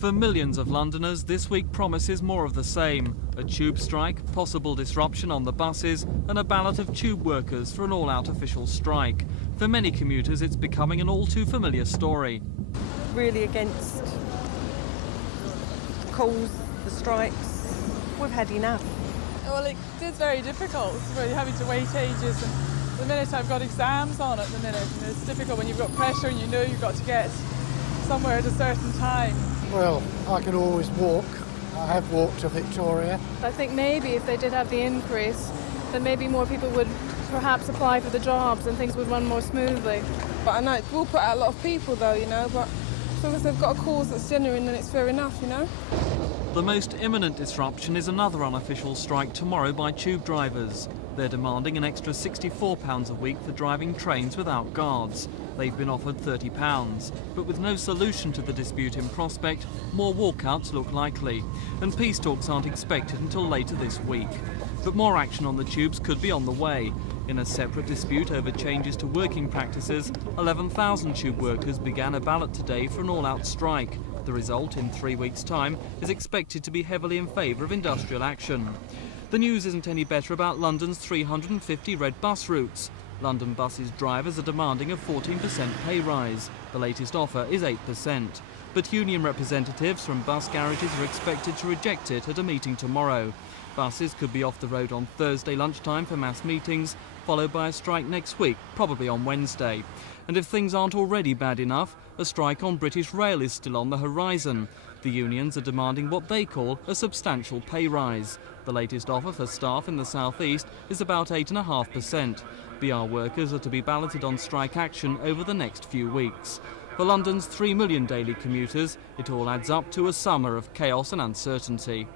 For millions of Londoners, this week promises more of the same. A tube strike, possible disruption on the buses, and a ballot of tube workers for an all-out official strike. For many commuters, it's becoming an all-too-familiar story. Really against the calls, the strikes. We've had enough. Well, it is very difficult when you're having to wait ages. And the minute I've got exams on at the minute, and it's difficult when you've got pressure and you know you've got to get somewhere at a certain time. Well, I can always walk. I have walked to Victoria. I think maybe if they did have the increase, then maybe more people would perhaps apply for the jobs and things would run more smoothly. But I know it will put out a lot of people though, you know, but as long as they've got a cause that's genuine, then it's fair enough, you know. The most imminent disruption is another unofficial strike tomorrow by tube drivers. They're demanding an extra £64 a week for driving trains without guards. They've been offered £30, but with no solution to the dispute in prospect, more walkouts look likely, and peace talks aren't expected until later this week. But more action on the tubes could be on the way. In a separate dispute over changes to working practices, 11,000 tube workers began a ballot today for an all-out strike. The result, in 3 weeks' time, is expected to be heavily in favour of industrial action. The news isn't any better about London's 350 red bus routes. London Buses drivers are demanding a 14% pay rise. The latest offer is 8%. But union representatives from bus garages are expected to reject it at a meeting tomorrow. Buses could be off the road on Thursday lunchtime for mass meetings, followed by a strike next week, probably on Wednesday. And if things aren't already bad enough, a strike on British Rail is still on the horizon. The unions are demanding what they call a substantial pay rise. The latest offer for staff in the South East is about 8.5%. BR workers are to be balloted on strike action over the next few weeks. For London's 3 million daily commuters, it all adds up to a summer of chaos and uncertainty.